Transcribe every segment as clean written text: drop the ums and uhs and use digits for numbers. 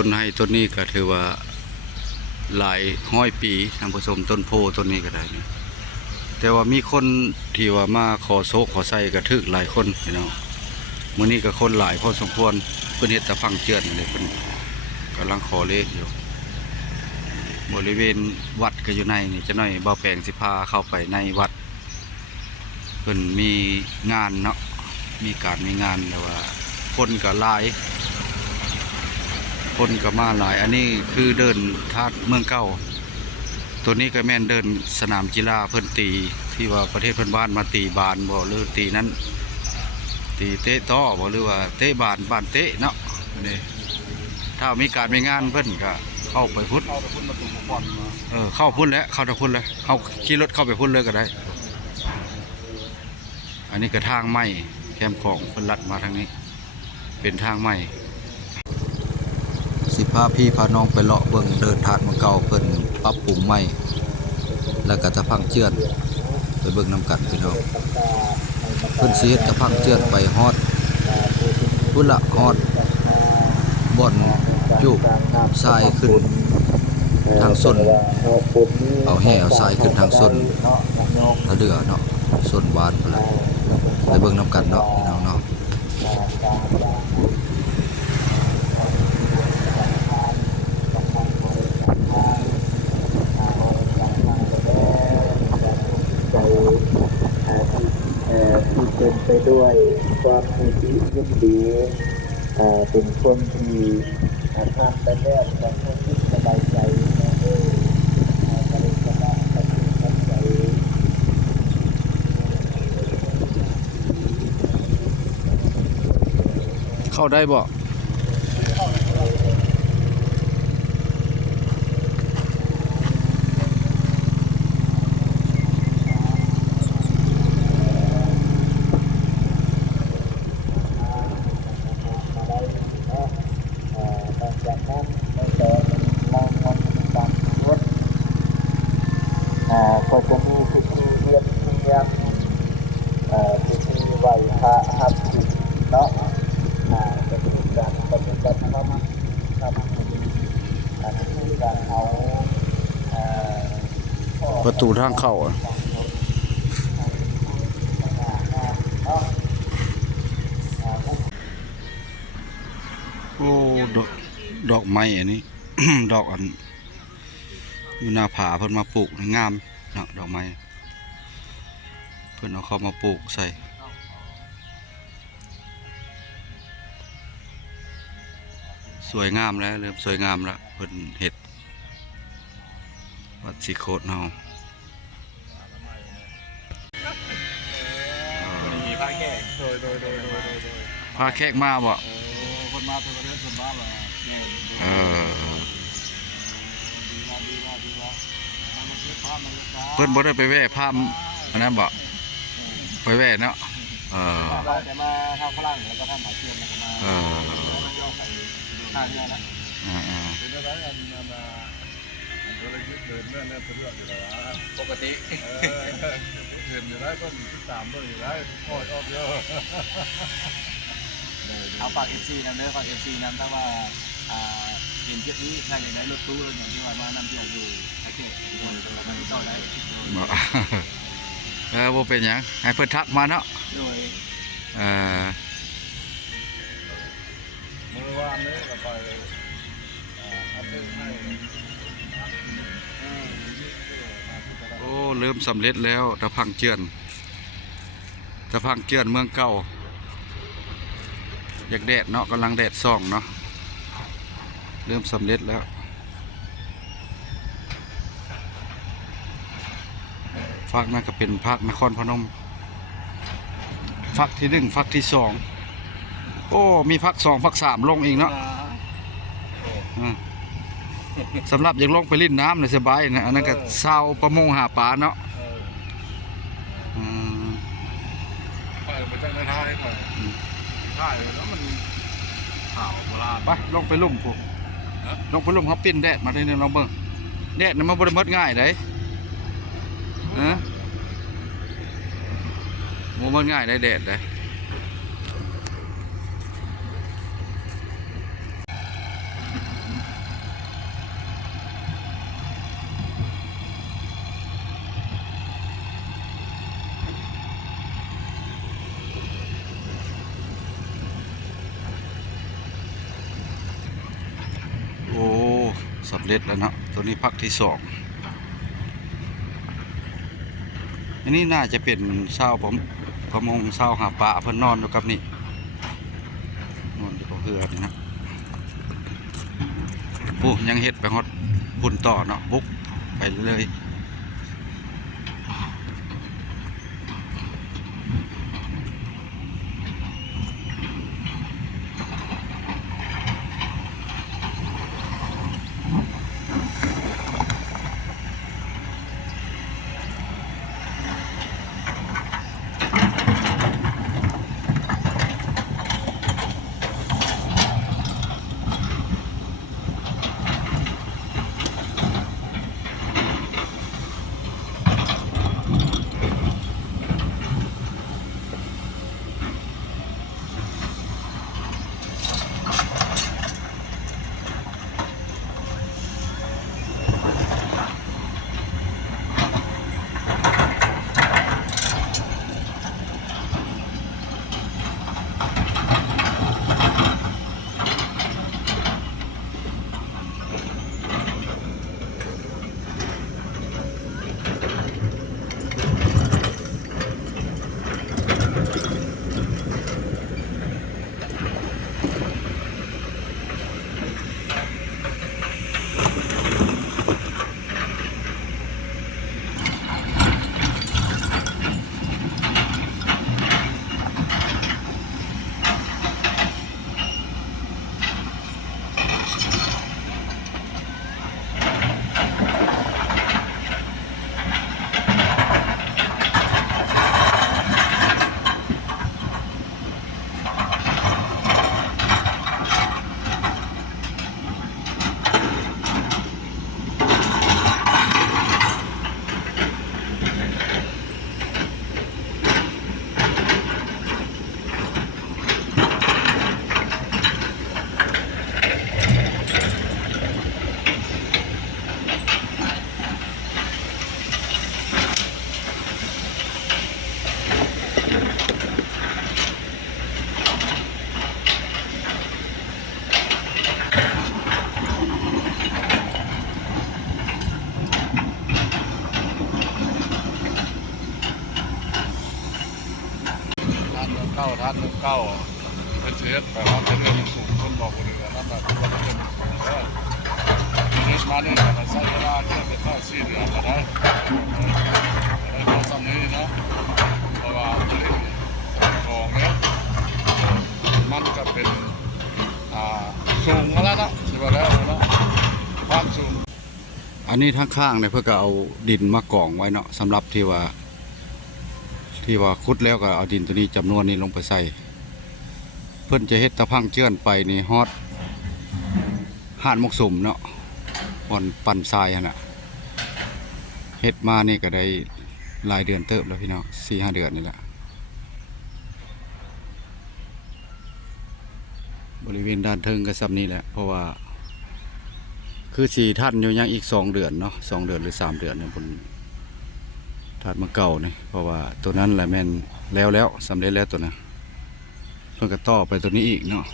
ต้นไม้ต้นนี้ก็ถือว่าหลายร้อยปีทางผสมต้นโพต้นนี้ก็ได้นี่แต่ว่ามีคนที่ว่ามาขอโซกขอใส่ก็ถึกหลายคนพี่น้องมื้อนี้ก็คนหลายพอสมควรเพิ่นเฮ็ดตะฟังเจือนนี่เพิ่นกำลังขอเลขอยู่บริเวณวัดก็อยู่ในนี่จะน้อยเบาแปลงสิพาเข้าไปในวัดเพิ่นมีงานเนาะมีการมีงานแต่ว่าคนก็หลายคนก็มาหลายอันนี้คือเดินทาดเมืองเก่าตัวนี้ก็แม่นเดินสนามกีฬาเพิ่นตีที่ว่าประเทศเพิ่นบ้านมาตีบานบ่หรือตีนั้นตีเตะต้อบ่หรือว่าเตะบานเตะเนาะนี่ถ้ามีการมีงานเพิ่นก็เข้าไปพุ่นเข้าพุ่นแล้วเข้าตะพุ่นแล้วเข้าขี่รถเข้าไปพุ่นเลยก็ได้อันนี้ก็ทางใหม่แคมป์ของเพิ่นลัดมาทางนี้เป็นทางใหม่สิพาพี่พาน้องไปเลาะเบิ่งเดินทางมาเก่าเพิ่นปรับปรุงใหม่แล้วก็จะพังเจือนไปเบิ่งน้ำกันพี่น้องเพิ่นสิเฮ็ดจะพังเจือนไปฮอดพุ่นละฮอดบ่อนจุบทรายขึ้นทางส้นเอาแห่เอาทรายขึ้นทางส้นระเดือเนาะส้นหวานพุ่นละไปเบิ่งน้ำกันเนาะพี่น้องเนาะที่เต็มไปด้วยความยินดียินดีเป็นคนที่ทำไปแล้วแต่ก็คิดสบายใจนะก็เลยสบายใจเข้าได้บ่ก็จะมีพิธีเรียนเรียงพิธีไหว้พระหัตถ์เนาะจะมีการปฏิบัติธรรมมีการเอาประตูทางเข้าโอ้ดอกไม้อันนี้ ดอกอันอยู่หน้าผาเพิ่นมาปลูกงามเนาะดอกไม้เพิ่นเอาเข้ามาปลูกใส่สวยงามแล้วเริ่มสวยงามแล้วเพิ่นเฮ็ดวัดสิโคตรเฮามีพระแขกโดยพาแขกมาบ่คนมาเป็นประเทศคนมาแบบเพิ่นบ่ได้ไปแว่ภาพอันนั้นบ่ไปแว่เนาะแต่มาทำฝรั่งแล้วก็ทำหมายเชื่อมแล้วก็มาทางนี้นะเป็นอะไรกันตัวเล็กเดินเนี่ยเป็นเรื่องอยู่แล้วปกติเดินอยู่ได้ก็มีที่ตามด้วยอยู่ได้อ้อยเยอะเอาฝาก FC นำเนื้อฝาก FC นำถ้าว่าเห็นคลิปนี้ใครอยากได้รถตู้อย่างที่ว่ามานำเที่ยวอยู่โอเคมันต่อได้บ่เป็นหยังให้เพิ่นทักมาเนาะโดยเมื่อวานนี้ก็ไปอันนี้ให้โอ้เริ่มสำเร็จแล้วตะพังเจือนเมืองเก่าอยากแดดเนาะกำลังแดดส่องเนาะเริ่มสำเร็จแล้วภาคนั่นก็เป็นภาคนครพนมภาคที่1ภาคที่2โอ้มีภาค2ภาค3ลงอีกเนาะสำหรับอยากลงไปลิ่นน้ำเนี่ยสบายนะอันนั้นก็เศร้าประมงหาปลาเนาะไปจังได้ท่าได้หน่อยท่าแล้วมันข่าวโบราณไปลงไปลุ่มผมลงไปลุ่มเขาปิ้นแดดมาได้เนี่ยลองเบิ่งแดดมันบริมดง่ายเลยมันง่ายได้แดดเลย สำเร็จแล้วเนาะตัวนี้พักที่สองอันนี้น่าจะเป็นชาวประมงชาวหาปลาเพิ่นนอนอยู่กับนี่นอนอยู่กับเรือนี่นะโอ้ยังเฮ็ดไปฮอดพุ่นต่อเนาะบุกไปเลย ท่านหนึ่งเก้าเป็นเชื้อแต่ว่าเป็นเรื่องสูงคนบอกคนอื่นนั่นแหละคือว่าเป็นทีนี้มาเนี่ยมันใช้เวลาเนี่ยเป็นข้อ4 เดือนก็ได้ในตอนสมัยนี้นะเพราะว่าของเนี่ยมันก็เป็นสูงมาแล้วนะถือว่าแล้วนะความสูง อันนี้ทั้งข้างเนี่ยเพื่อก็เอาดินมากองไว้เนาะสำหรับที่ว่าขุดแล้วก็เอาดินตัวนี้จำนวนนี้ลงไปใส่เพื่อนจะเฮ็ดตะพังเจือนไปนี่ฮอดห่านมกสุ่มเนาะบอนปั่นทรายน่ะเฮ็ดมานี่ก็ได้หลายเดือนเติบแล้วพี่น้อง4-5 เดือนนี่แหละบริเวณด้านเทิงก็ซ้ำนี้แหละเพราะว่าคือ4 ท่านอยู่ยังอีก2 เดือนเนาะ2 เดือนหรือ3 เดือนเนี่ยบนถาดมาเก่าเนี่ยเพราะว่าตัวนั้นแหละแม่นแล้วสำเร็จแล้วตัวนั้นเพื่อก็ต่อไปตัวนี้อีกเนาะ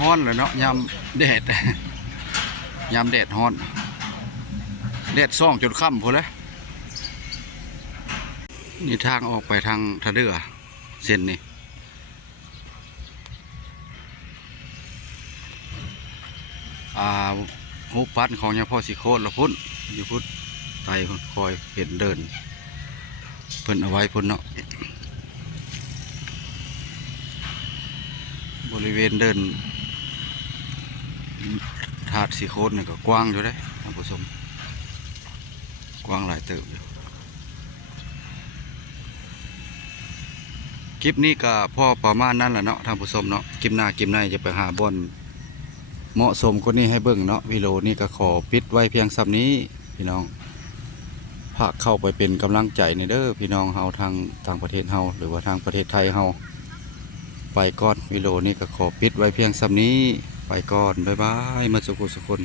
ฮ้อนเลยเนาะยามแดด ยามแดดฮ้อนแดดส่องจนค่ำพอแล้วนี่ทางออกไปทางทะเดือเส้นนี่หูปั้นของยาพ่อสิโคตรละพุ่นอยู่พุ่นไตคอยเห็นเดินเพิ่นเอาไว้พุ่นเนาะบริเวณเดินถาดสีโคตรนี่ก็กว้างอยู่ได้ท่านผู้ชมกว้างหลายเติบอยู่คลิปนี้ก็พอประมาณนั้นแหละเนาะท่านผู้ชมเนาะคลิปหน้าจะไปหาบ่อนเหมาะสมคนนี้ให้เบิ่งเนาะวิดีโอนี้ก็ขอปิดไว้เพียงซ้ำนี้พี่น้องพาเข้าไปเป็นกำลังใจในเด้อพี่น้องเฮาทางต่างประเทศเฮาหรือว่าทางประเทศไทยเฮาไปก่อนวิดีโอนี้ก็ขอปิดไว้เพียงซ้ำนี้ไปก่อนบ๊ายบายมาสุขสุขคน